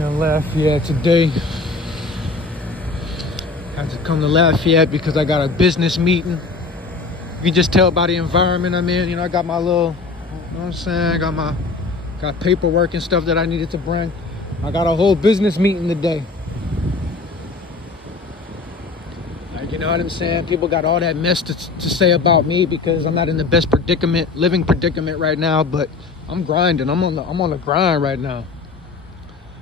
in Lafayette today. I had to come to Lafayette because I got a business meeting. You can just tell by the environment I'm in. You know, I got my little, you know what I'm saying? Got paperwork and stuff that I needed to bring. I got a whole business meeting today. Like, you know what I'm saying? People got all that mess to say about me because I'm not in the best living predicament right now, but I'm grinding. I'm on the grind right now.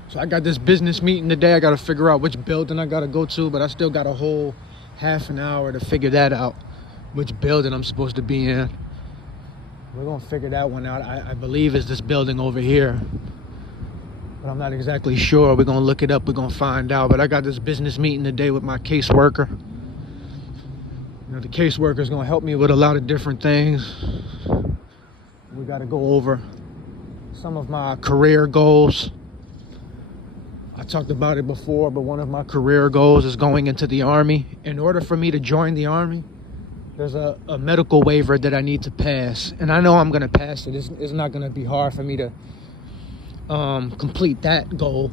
So I got this business meeting today. I got to figure out which building I got to go to, but I still got a whole half an hour to figure that out, which building I'm supposed to be in. We're going to figure that one out. I believe it's this building over here, but I'm not exactly sure. We're going to look it up. We're going to find out. But I got this business meeting today with my caseworker. You know, the caseworker is going to help me with a lot of different things. We got to go over some of my career goals. I talked about it before, but one of my career goals is going into the Army. In order for me to join the Army, there's a medical waiver that I need to pass. And I know I'm going to pass it. It's not going to be hard for me to complete that goal.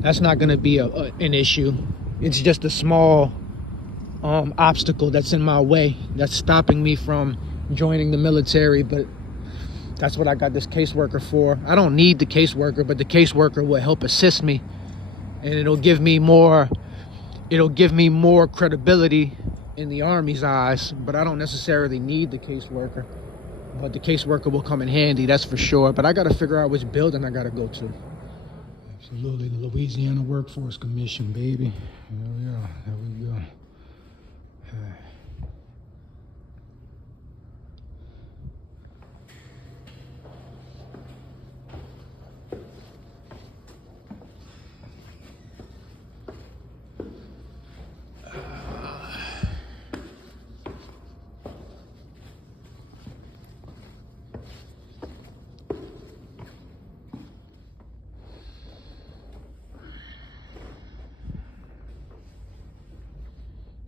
That's not going to be an issue. It's just a small obstacle that's in my way that's stopping me from joining the military, but that's what I got this caseworker for. I don't need the caseworker, but the caseworker will help assist me, and it'll give me more credibility in the Army's eyes. But I don't necessarily need the caseworker, but the caseworker will come in handy, that's for sure. But I got to figure out which building I got to go to. Absolutely, the Louisiana Workforce Commission, baby. Yeah, there we go.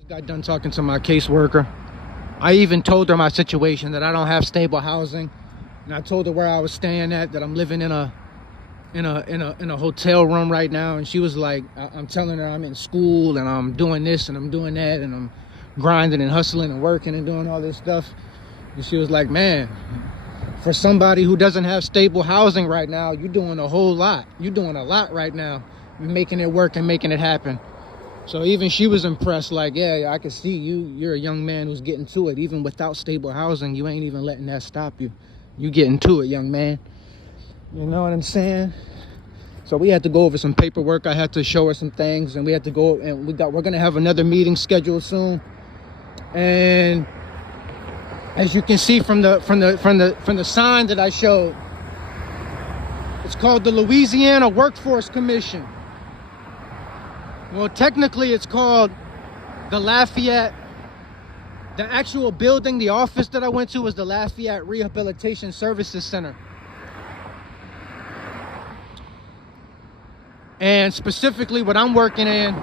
Got done talking to my caseworker. I even told her my situation, that I don't have stable housing, and I told her where I was staying at, that I'm living in a hotel room right now. And she was like, I'm telling her I'm in school and I'm doing this and I'm doing that and I'm grinding and hustling and working and doing all this stuff. And she was like, man, for somebody who doesn't have stable housing right now, you're doing a whole lot. You're doing a lot right now. You're making it work and making it happen. So even she was impressed, like, yeah, I can see you're a young man who's getting to it. Even without stable housing, you ain't even letting that stop you. You getting to it, young man. You know what I'm saying? So we had to go over some paperwork. I had to show her some things, and we had to go, and we're gonna have another meeting scheduled soon. And as you can see from the sign that I showed, it's called the Louisiana Workforce Commission. Well, technically it's called the Lafayette. The actual building, the office that I went to, was the Lafayette Rehabilitation Services Center. And specifically what I'm working in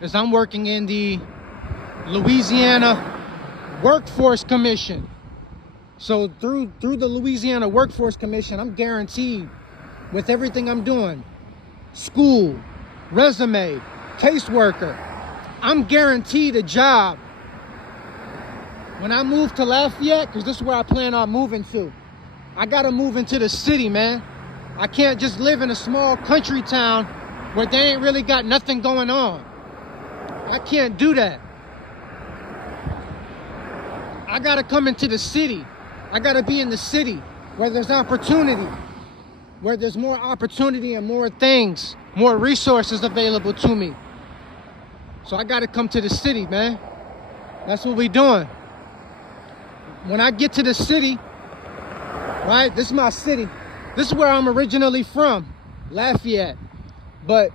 is I'm working in the Louisiana Workforce Commission. So through the Louisiana Workforce Commission, I'm guaranteed with everything I'm doing, school, resume, caseworker, I'm guaranteed a job. When I move to Lafayette, because this is where I plan on moving to, I gotta move into the city, man. I can't just live in a small country town where they ain't really got nothing going on. I can't do that. I gotta come into the city. I gotta be in the city where there's opportunity, where there's more opportunity and more things, more resources available to me. So I gotta come to the city, man. That's what we doing. When I get to the city, right, this is my city. This is where I'm originally from, Lafayette. But,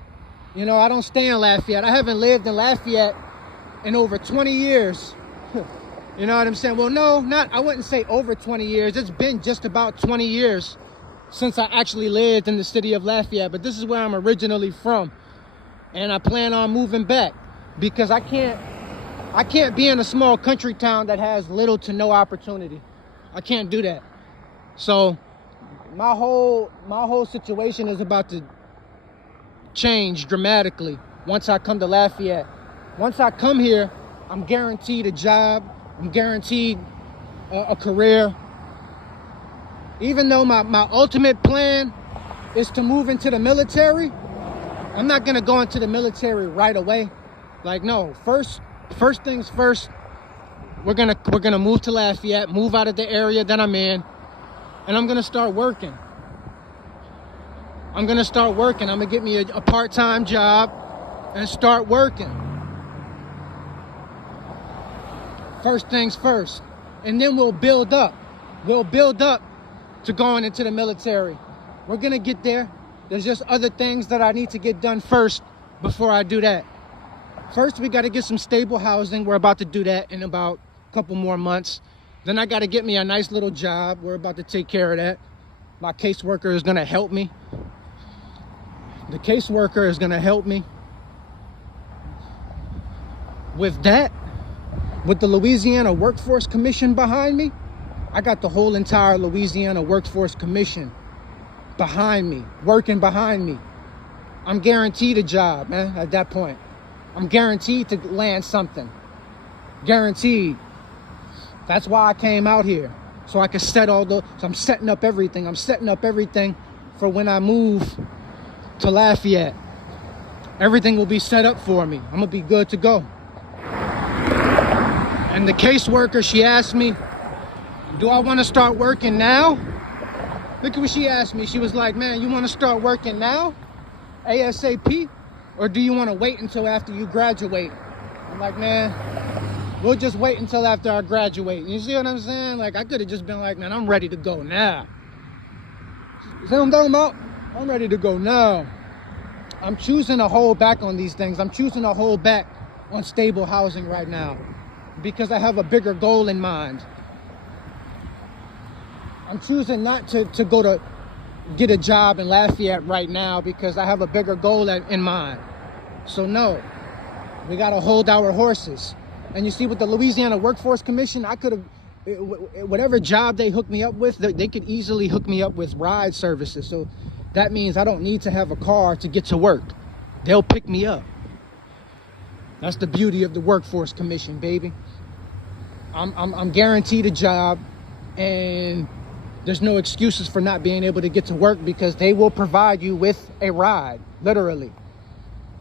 you know, I don't stay in Lafayette. I haven't lived in Lafayette in over 20 years. You know what I'm saying? Well, no, I wouldn't say over 20 years. It's been just about 20 years since I actually lived in the city of Lafayette. But this is where I'm originally from. And I plan on moving back because I can't be in a small country town that has little to no opportunity. I can't do that. So my whole situation is about to change dramatically once I come to Lafayette. Once I come here, I'm guaranteed a job. I'm guaranteed a career. Even though my ultimate plan is to move into the military, I'm not gonna go into the military right away. Like, no, first things first, we're gonna move to Lafayette, move out of the area that I'm in, and I'm gonna start working. I'm gonna get me a part-time job and start working. First things first. And then we'll build up. We'll build up to going into the military. We're gonna get there. There's just other things that I need to get done first before I do that. First, we gotta get some stable housing. We're about to do that in about a couple more months. Then I gotta get me a nice little job. We're about to take care of that. My caseworker is gonna help me. The caseworker is gonna help me with that. With the Louisiana Workforce Commission behind me, I got the whole entire Louisiana Workforce Commission behind me, working behind me. I'm guaranteed a job, man, at that point. I'm guaranteed to land something. Guaranteed. That's why I came out here. So I can so I'm setting up everything. I'm setting up everything for when I move to Lafayette. Everything will be set up for me. I'm gonna be good to go. And the caseworker, she asked me, do I want to start working now? Look at what she asked me. She was like, man, you want to start working now? ASAP? Or do you want to wait until after you graduate? I'm like, man, we'll just wait until after I graduate. You see what I'm saying? Like, I could have just been like, man, I'm ready to go now. You see what I'm talking about? I'm ready to go now. I'm choosing to hold back on these things. I'm choosing to hold back on stable housing right now because I have a bigger goal in mind. I'm choosing not to go to get a job in Lafayette right now because I have a bigger goal in mind. So no, we got to hold our horses. And you see, with the Louisiana Workforce Commission, I could have, whatever job they hook me up with, they could easily hook me up with ride services. So that means I don't need to have a car to get to work. They'll pick me up. That's the beauty of the Workforce Commission, baby. I'm guaranteed a job, and there's no excuses for not being able to get to work because they will provide you with a ride, literally.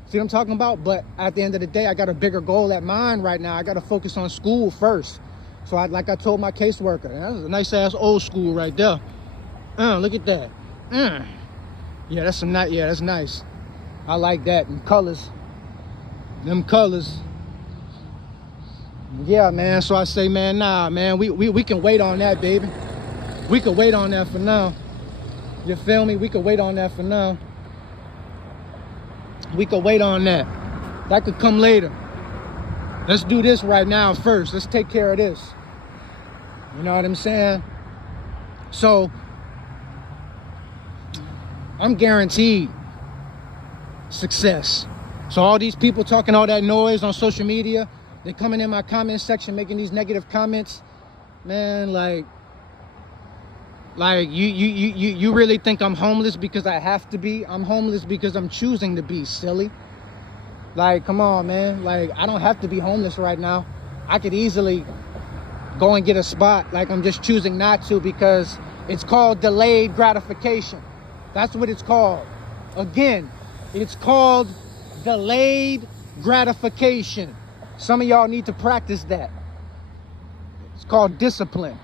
See what I'm talking about? But at the end of the day, I got a bigger goal at mine right now. I got to focus on school first. So like I told my caseworker, that's a nice ass old school right there. Look at that. Yeah, that's nice. I like that. And colors. Them colors. Yeah, man. So I say, man, nah, man, we can wait on that, baby. We can wait on that for now. You feel me? We can wait on that for now. We can wait on that. That could come later. Let's do this right now first. Let's take care of this. You know what I'm saying? So I'm guaranteed success. So all these people talking all that noise on social media, they coming in my comment section making these negative comments, man, like you really think I'm homeless because I have to be? I'm homeless because I'm choosing to be, silly. Like, come on, man. Like, I don't have to be homeless right now. I could easily go and get a spot. Like, I'm just choosing not to because it's called delayed gratification. That's what it's called. Again, it's called delayed gratification. Some of y'all need to practice that. It's called discipline.